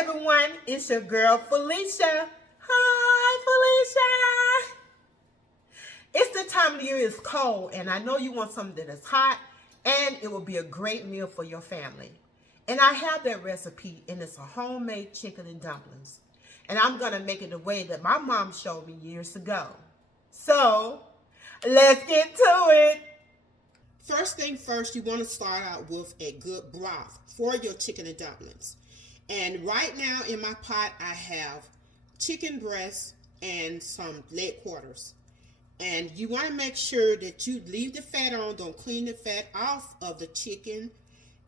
everyone, it's your girl Felicia. Hi Felicia. It's the time of the year, it's cold, and I know you want something that's hot, and it will be a great meal for your family. And I have that recipe, and it's a homemade chicken and dumplings. And I'm gonna make it the way that my mom showed me years ago. So, let's get to it. First thing first, you want to start out with a good broth for your chicken and dumplings. And right now in my pot, I have chicken breast and some leg quarters. And you want to make sure that you leave the fat on, don't clean the fat off of the chicken.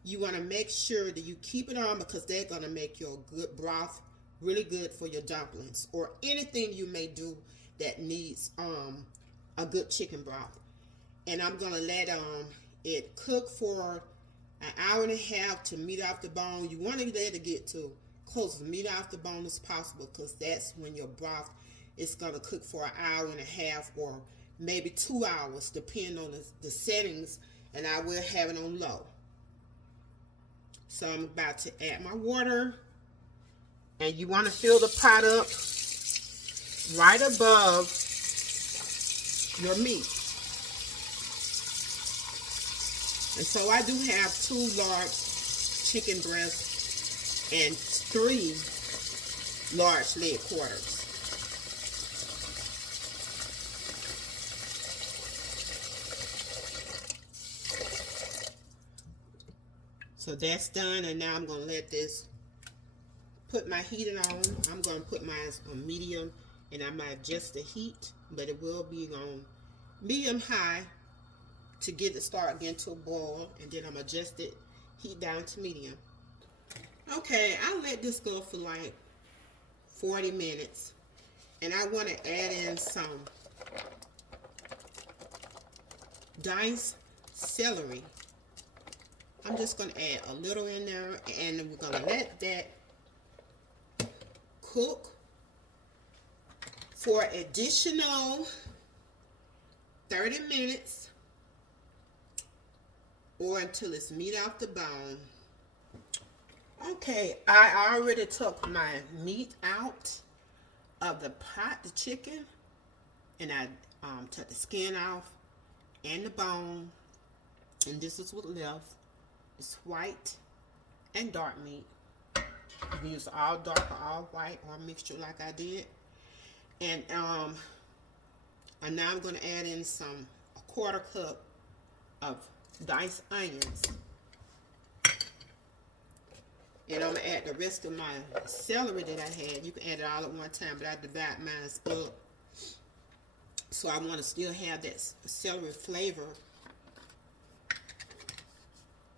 You want to make sure that you keep it on because they're going to make your good broth really good for your dumplings or anything you may do that needs a good chicken broth. And I'm going to let it cook for an hour and a half to meat off the bone. You want to let it get to close to meat off the bone as possible because that's when your broth is going to cook for an hour and a half or maybe 2 hours depending on the settings, and I will have it on low. So I'm about to add my water, and you want to fill the pot up right above your meat. And so I do have 2 large chicken breasts and 3 large leg quarters. So that's done, and now I'm going to let this put my heating on. I'm going to put mine on medium, and I might adjust the heat, but it will be on medium high to get it started getting to a boil, and then I'm adjust it heat down to medium. Okay, I'll let this go for like 40 minutes, and I want to add in some diced celery. I'm just going to add a little in there, and we're going to let that cook for additional 30 minutes or until it's meat off the bone. Okay, I already took my meat out of the pot, the chicken, and I took the skin off and the bone, and this is what left. It's white and dark meat. You can use all dark or all white or a mixture like I did. And now I'm going to add in a 1/4 cup of diced onions. And I'm going to add the rest of my celery that I had. You can add it all at one time, but I divide mine up. So I want to still have that celery flavor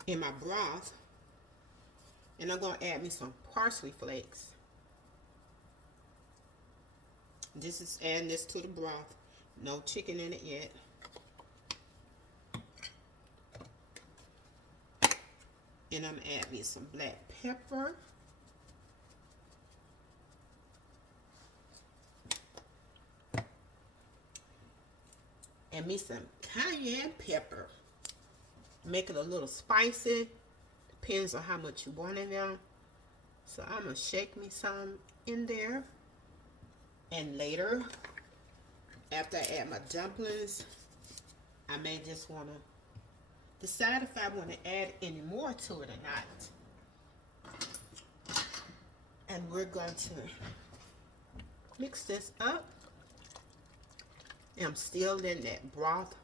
in my broth. And I'm going to add me some parsley flakes. This is adding this to the broth. No chicken in it yet. And I'm going to add me some black pepper. And me some cayenne pepper. Make it a little spicy. Depends on how much you want in there. So I'm going to shake me some in there. And later, after I add my dumplings, I may just want to decide if I want to add any more to it or not. And we're going to mix this up. And I'm still in that broth.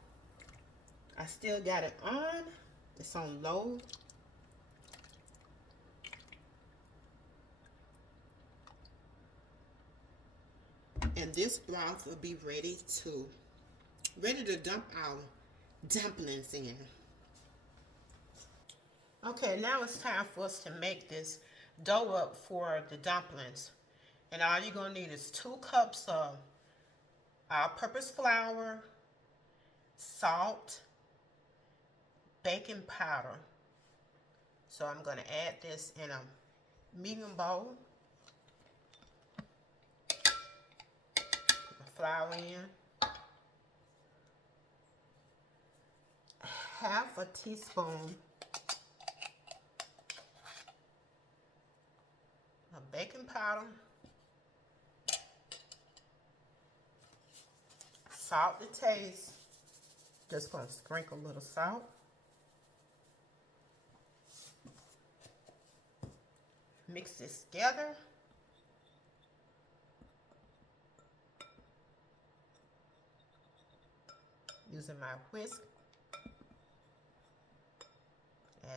I still got it on. It's on low. And this broth will be ready to dump our dumplings in. Okay, now it's time for us to make this dough up for the dumplings. And all you're going to need is 2 cups of all-purpose flour, salt, baking powder. So I'm going to add this in a medium bowl. Put the flour in. Half a teaspoon A baking powder, salt to taste. Just gonna sprinkle a little salt. Mix this together. Using my whisk.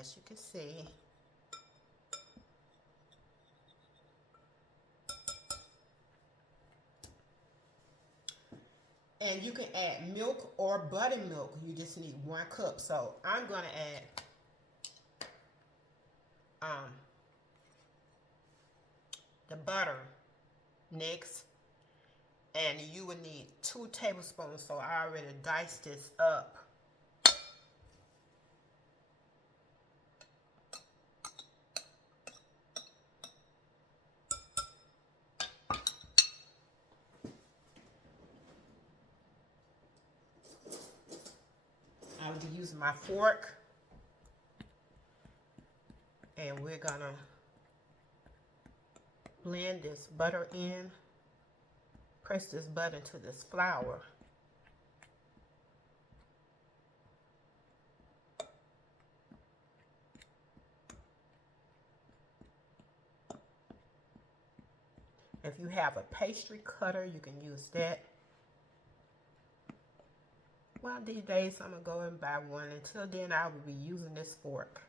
As you can see. And you can add milk or buttermilk. You just need 1 cup. So I'm going to add the butter next. And you would need 2 tablespoons. So I already diced this up. I will be using my fork, and we're gonna blend this butter in, press this butter into this flour. If you have a pastry cutter, you can use that. Well, these days I'm going to go and buy one. Until then, I will be using this fork.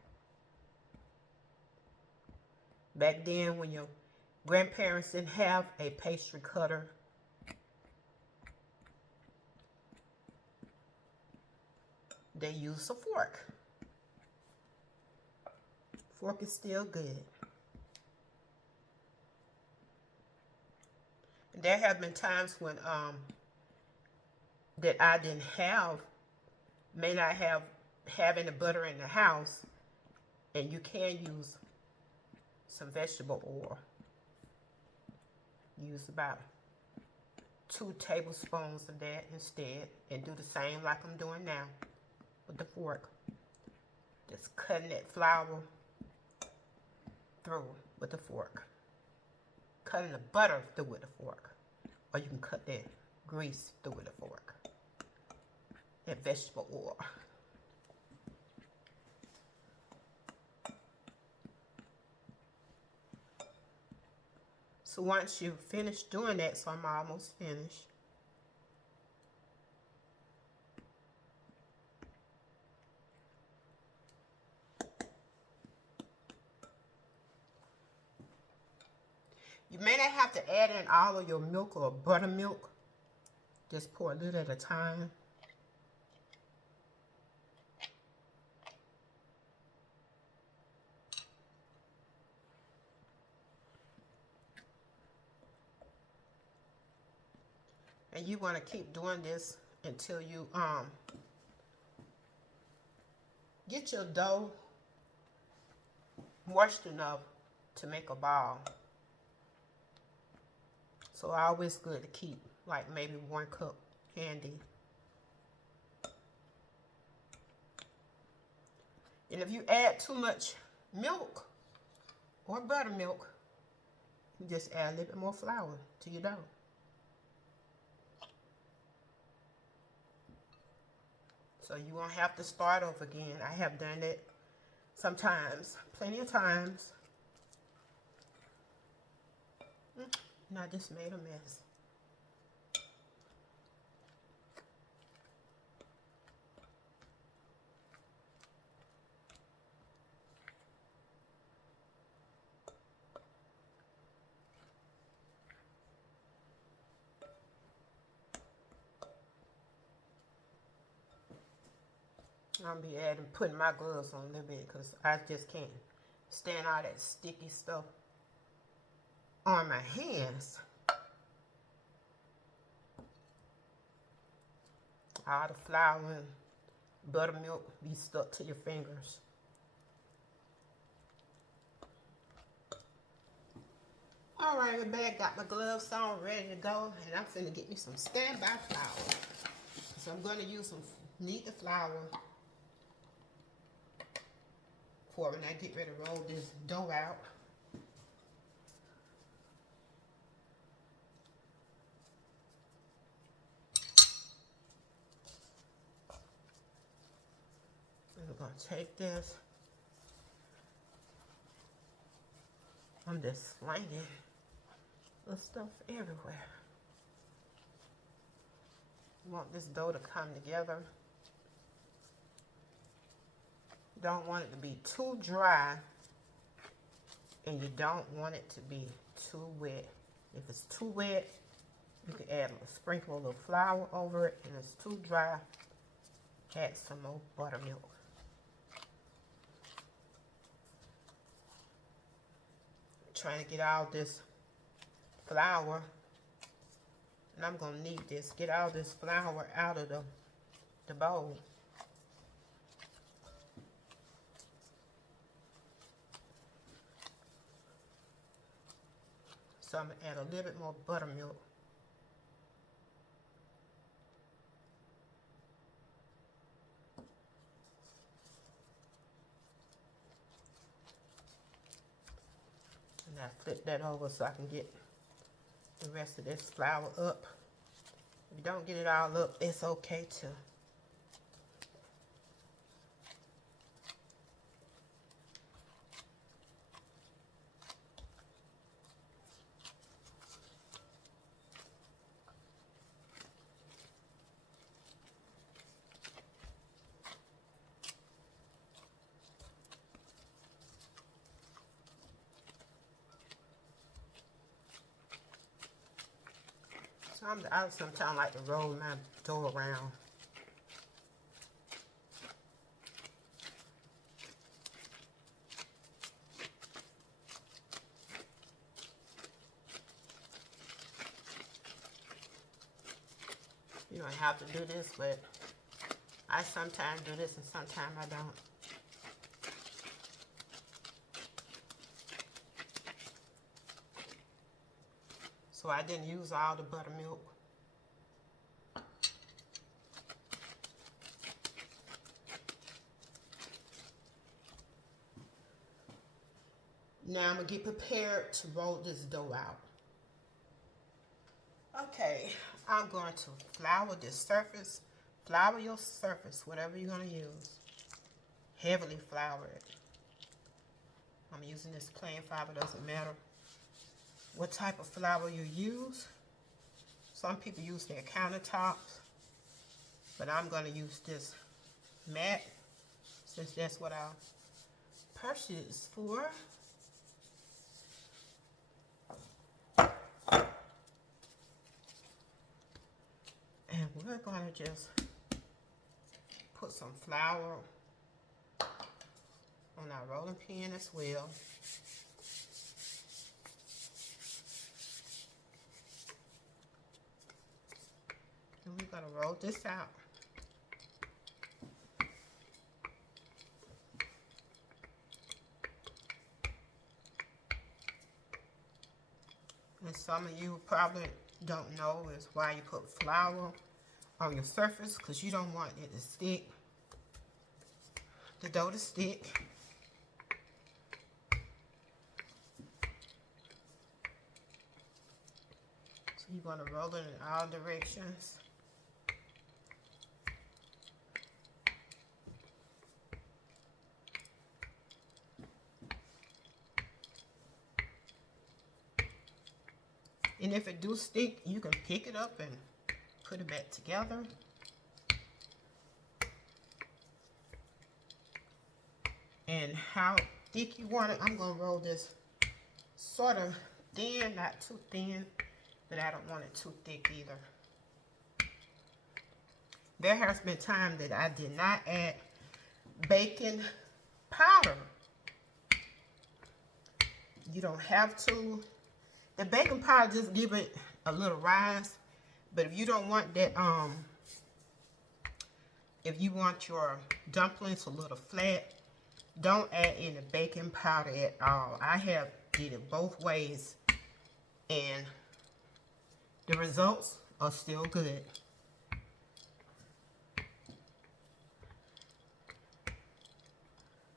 Back then, when your grandparents didn't have a pastry cutter, they used a fork. Fork is still good. There have been times when that I didn't have, may not have any butter in the house, and you can use some vegetable oil. Use about 2 tablespoons of that instead, and do the same like I'm doing now with the fork. Just cutting that flour through with the fork. Cutting the butter through with the fork, or you can cut that grease through with a fork. That vegetable oil. So once you finish doing that, so I'm almost finished. You may not have to add in all of your milk or buttermilk. Just pour a little at a time. And you want to keep doing this until you get your dough moist enough to make a ball. So always good to keep like maybe 1 cup handy. And if you add too much milk or buttermilk, you just add a little bit more flour to your dough. So you won't have to start over again. I have done it sometimes, plenty of times. And I just made a mess. I'll be putting my gloves on a little bit because I just can't stand all that sticky stuff on my hands. All the flour and buttermilk be stuck to your fingers. All right, we're back. Got my gloves on, ready to go, and I'm finna get me some standby flour. So I'm going to use some knead the flour for when I get ready to roll this dough out. gonna take this. I'm just slinging the stuff everywhere. You want this dough to come together. You don't want it to be too dry, and you don't want it to be too wet. If it's too wet, you can add a sprinkle of flour over it, and if it's too dry, add some more buttermilk. Trying to get all this flour, and I'm gonna need this. Get all this flour out of the bowl. So I'm gonna add a little bit more buttermilk. And I flip that over so I can get the rest of this flour up. If you don't get it all up, it's okay too. I sometimes like to roll my dough around. You don't have to do this, but I sometimes do this and sometimes I don't. So I didn't use all the buttermilk. Now I'm going to get prepared to roll this dough out. Okay, I'm going to flour this surface. Flour your surface, whatever you're going to use. Heavily flour it. I'm using this plain flour, doesn't matter what type of flour you use. Some people use their countertops, but I'm going to use this mat since that's what I purchased for. And we're going to just put some flour on our rolling pin as well. And we're going to roll this out. And some of you probably don't know is why you put flour on your surface, because you don't want it to stick, the dough to stick. So you're going to roll it in all directions. And if it do stick, you can pick it up and put it back together. And how thick you want it, I'm going to roll this sort of thin, not too thin, but I don't want it too thick either. There has been time that I did not add baking powder. You don't have to. The baking powder just give it a little rise. But if you don't want that, if you want your dumplings a little flat, don't add any baking powder at all. I have did it both ways, and the results are still good.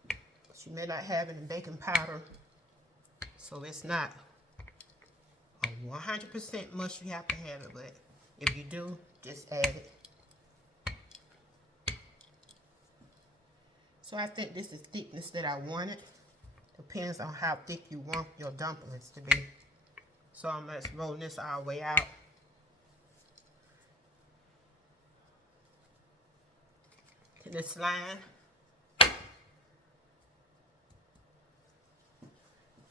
But you may not have any baking powder, so it's not a 100% must you have to have it, but if you do, just add it. So I think this is thickness that I wanted. Depends on how thick you want your dumplings to be. So I'm just rolling this all the way out. To this line.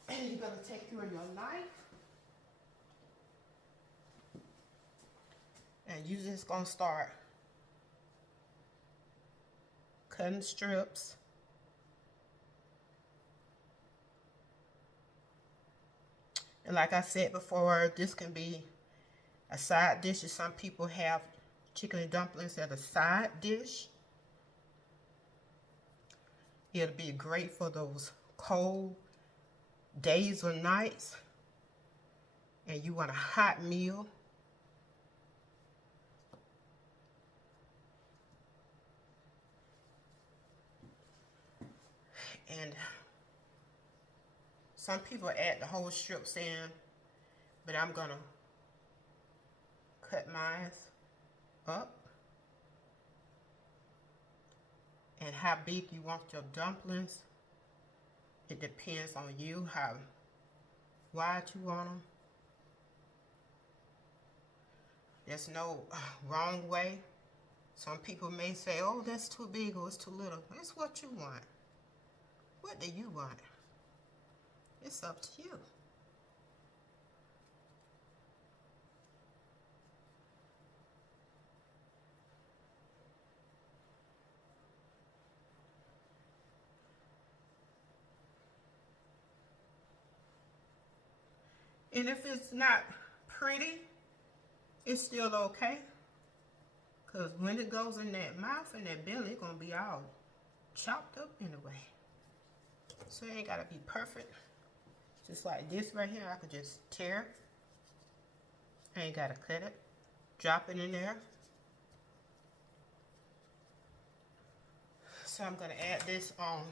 And you're going to take your knife. And you're just going to start cutting strips. And like I said before, this can be a side dish. Some people have chicken and dumplings as a side dish. It'll be great for those cold days or nights. And you want a hot meal. And some people add the whole strips in, but I'm gonna cut mine up. And how big you want your dumplings, it depends on you, how wide you want them. There's no wrong way. Some people may say, oh, that's too big or it's too little. It's what you want. What do you want? It's up to you. And if it's not pretty, it's still okay. Because when it goes in that mouth and that belly, it's going to be all chopped up anyway. So it ain't got to be perfect. Just like this right here, I could just tear it. I ain't got to cut it. Drop it in there. So I'm going to add this on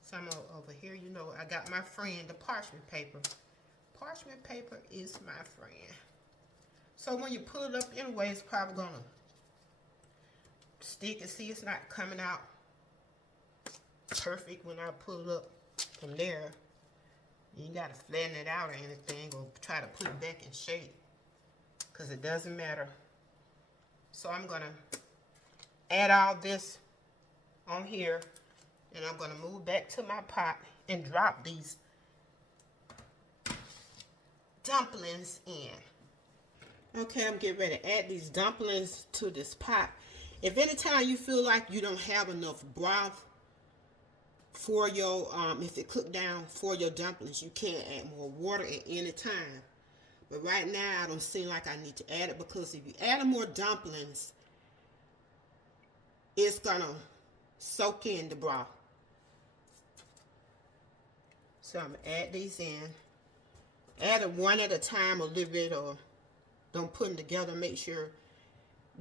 some over here. You know, I got my friend, the parchment paper. Parchment paper is my friend. So when you pull it up anyway, it's probably going to stick. And see, it's not coming out perfect when I pull it up from there. You ain't got to flatten it out or anything or try to put it back in shape, because it doesn't matter. So I'm going to add all this on here, and I'm going to move back to my pot and drop these dumplings in. Okay, I'm getting ready to add these dumplings to this pot. If anytime you feel like you don't have enough broth for your, if it cooked down for your dumplings, you can add more water at any time. But right now, I don't seem like I need to add it, because if you add more dumplings, it's gonna soak in the broth. So I'm gonna add these in. Add it one at a time, a little bit, or don't put them together. Make sure,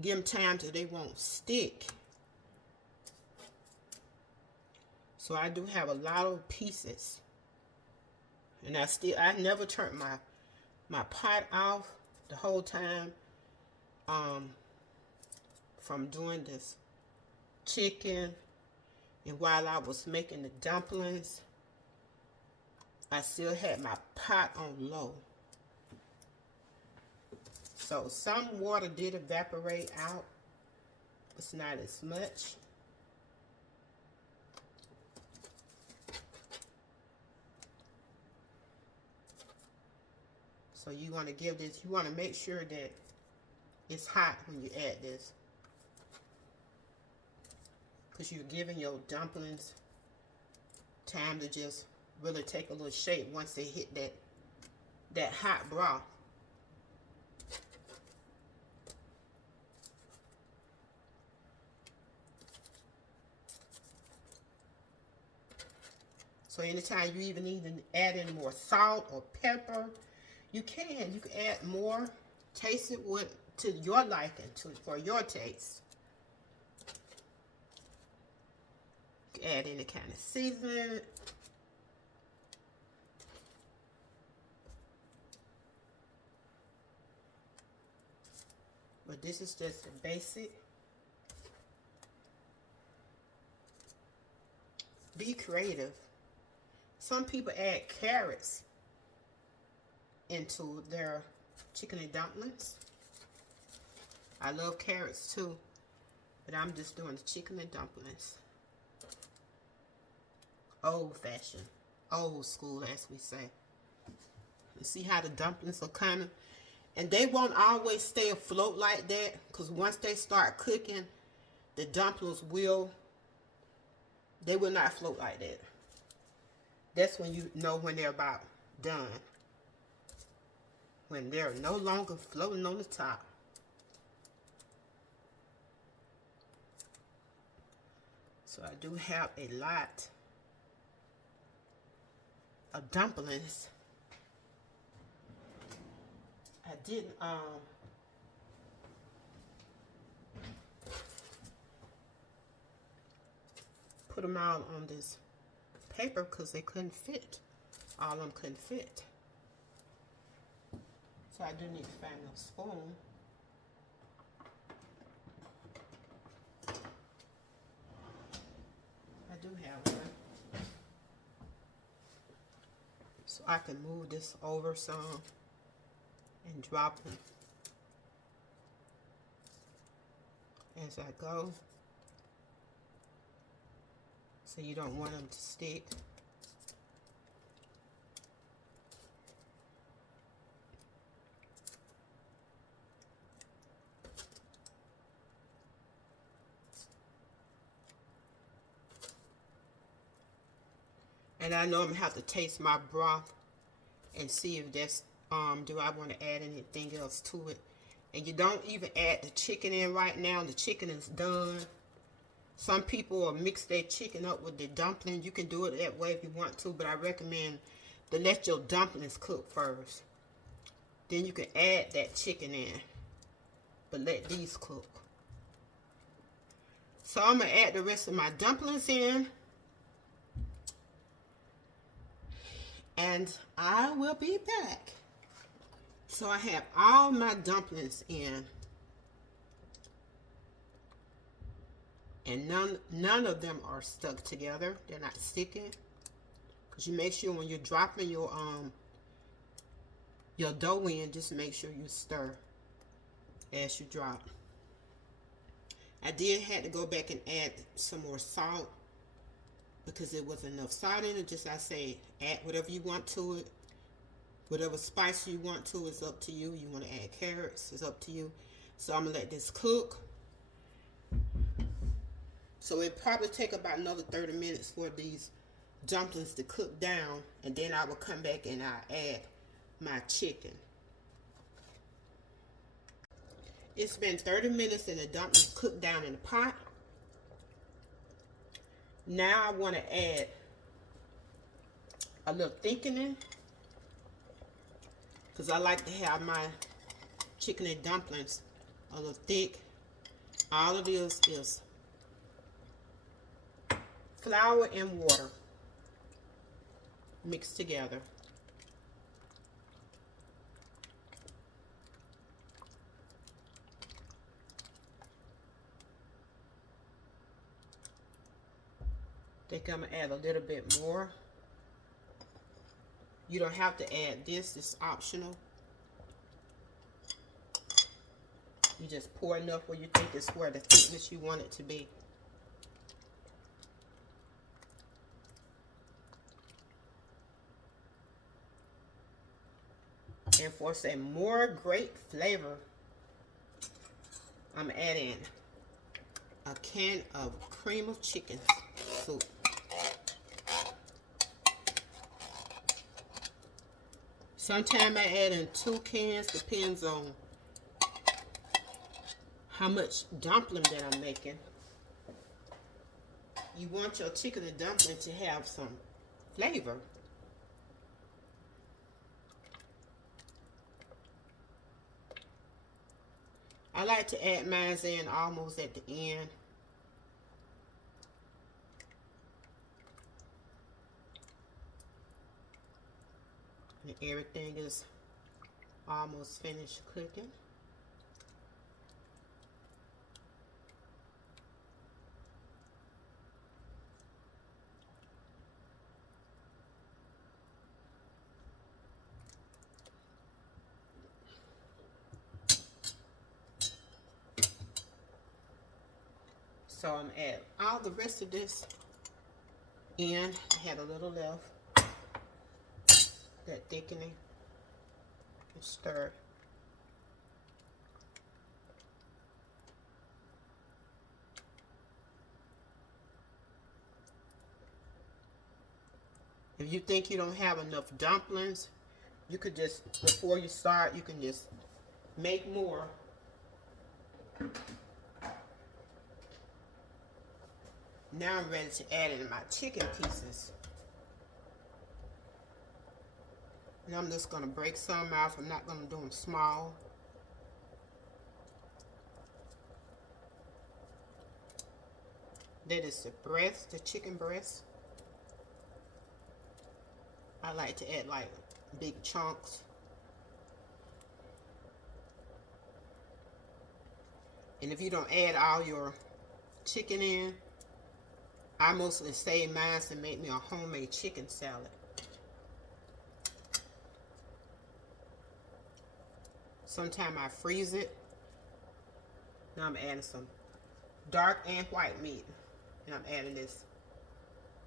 give them time so they won't stick. So I do have a lot of pieces, and I never turned my pot off the whole time from doing this chicken. And while I was making the dumplings, I still had my pot on low. So some water did evaporate out. It's not as much. So you want to give this, you want to make sure that it's hot when you add this, because you're giving your dumplings time to just really take a little shape once they hit that hot broth. So anytime you even need to add in more salt or pepper, you can add more. Taste it to your liking, for your taste. You can add any kind of seasoning. But this is just a basic. Be creative. Some people add carrots into their chicken and dumplings. I love carrots too, but I'm just doing the chicken and dumplings. Old fashioned, old school, as we say. You see how the dumplings are coming? And they won't always stay afloat like that, because once they start cooking, the dumplings will not float like that. That's when you know when they're about done. When they're no longer floating on the top. So I do have a lot of dumplings. I didn't put them all on this paper because they couldn't fit. All of them couldn't fit. So I do need to find a spoon. I do have one. So I can move this over some and drop them as I go. So you don't want them to stick. And I know I'm gonna have to taste my broth and see if that's do I want to add anything else to it. And you don't even add the chicken in right now. The chicken is done. Some people will mix their chicken up with the dumpling. You can do it that way if you want to, but I recommend to let your dumplings cook first. Then you can add that chicken in, but let these cook. So I'm gonna add the rest of my dumplings in, and I will be back. So I have all my dumplings in, and none of them are stuck together. They're not sticking, because you make sure when you're dropping your dough in, just make sure you stir as you drop. I did have to go back and add some more salt because there wasn't enough salt in it. Just I say, add whatever you want to it. Whatever spice you want to is up to you. You want to add carrots, it's up to you. So I'm gonna let this cook. So it probably take about another 30 minutes for these dumplings to cook down, and then I will come back and I'll add my chicken. It's been 30 minutes and the dumplings cooked down in the pot. Now I want to add a little thickening, because I like to have my chicken and dumplings a little thick. All of this is flour and water mixed together. I think I'm gonna add a little bit more. You don't have to add this, it's optional. You just pour enough where you think it's where the thickness you want it to be. And for some more great flavor, I'm adding a can of cream of chicken soup. Sometimes I add in 2 cans, depends on how much dumpling that I'm making. You want your chicken and dumpling to have some flavor. I like to add mine in almost at the end. And everything is almost finished cooking. So I'm add all the rest of this in. I had a little left. That thickening. And stir. If you think you don't have enough dumplings, you could just, before you start, you can just make more. Now I'm ready to add in my chicken pieces. And I'm just going to break some off. I'm not going to do them small. That is the breast, the chicken breast. I like to add like big chunks. And if you don't add all your chicken in, I mostly save mine to make me a homemade chicken salad. Sometimes I freeze it. Now I'm adding some dark and white meat. And I'm adding this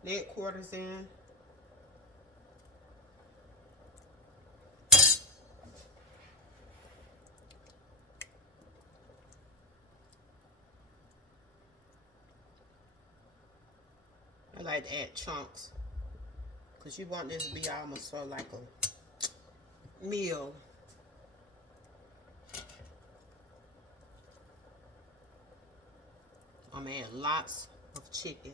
leg quarters in. I like to add chunks because you want this to be almost sort of like a meal. I'm gonna add lots of chicken.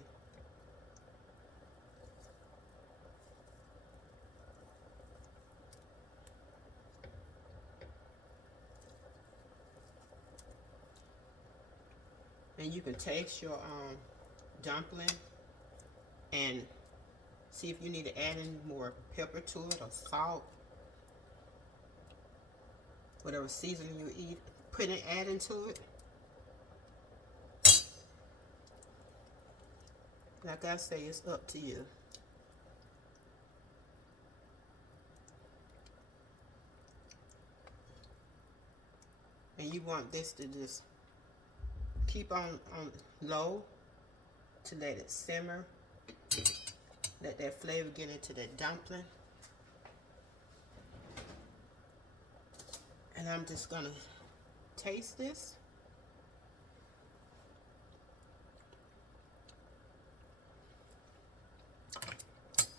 And you can taste your dumpling and see if you need to add any more pepper to it or salt. Whatever seasoning you eat, add into it. Like I say, it's up to you. And you want this to just keep on low to let it simmer. Let that flavor get into that dumpling. And I'm just gonna taste this.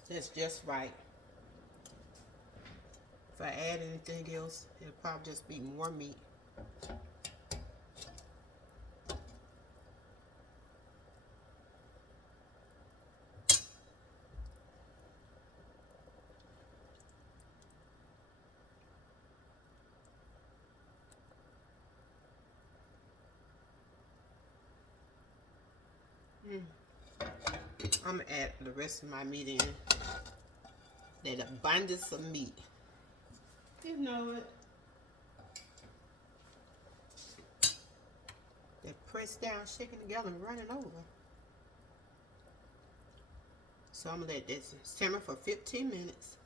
That's just right. If I add anything else, it'll probably just be more meat. I'm gonna add the rest of my meat in. That abundance of meat. You know it. That pressed down, shaking together, and running over. So I'm gonna let this simmer for 15 minutes.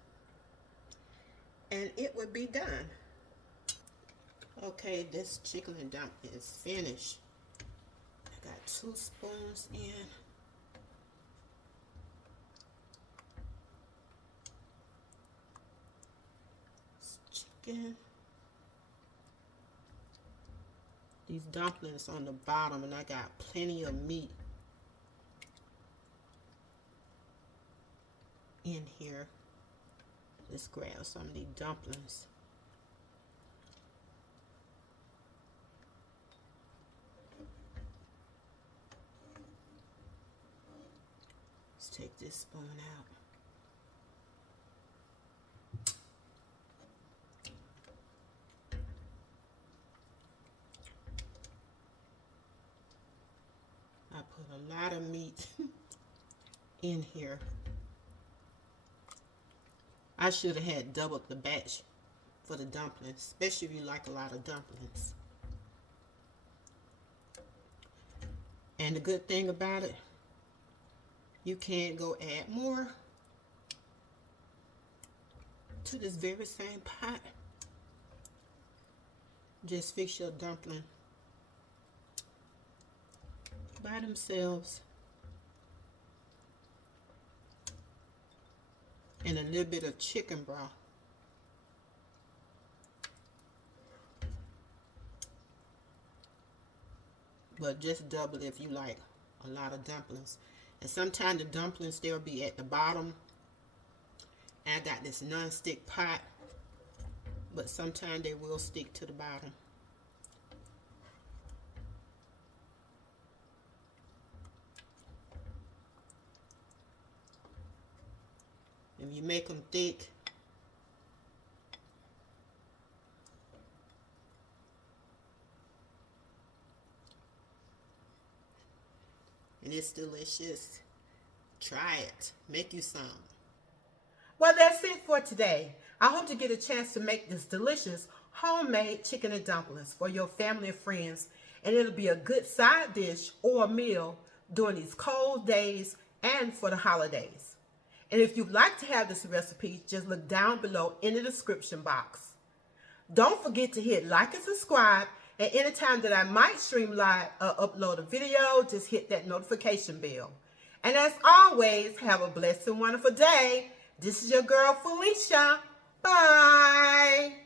And it will be done. Okay, this chicken and dumpling is finished. I got 2 spoons in. Chicken. These dumplings on the bottom, and I got plenty of meat in here. Let's grab some of these dumplings. Let's take this spoon out. I put a lot of meat in here. I should have had doubled the batch for the dumplings, especially if you like a lot of dumplings. And the good thing about it, you can go add more to this very same pot. Just fix your dumpling by themselves. And a little bit of chicken broth. But just double if you like a lot of dumplings. And sometimes the dumplings, they'll be at the bottom. And I got this non-stick pot, but sometimes they will stick to the bottom. If you make them thick, and it's delicious. Try it. Make you some. Well, that's it for today. I hope to get a chance to make this delicious homemade chicken and dumplings for your family and friends, and it'll be a good side dish or a meal during these cold days and for the holidays. And if you'd like to have this recipe, just look down below in the description box. Don't forget to hit like and subscribe, and anytime that I might stream live or upload a video, just hit that notification bell. And as always, have a blessed and wonderful day. This is your girl, Felicia. Bye.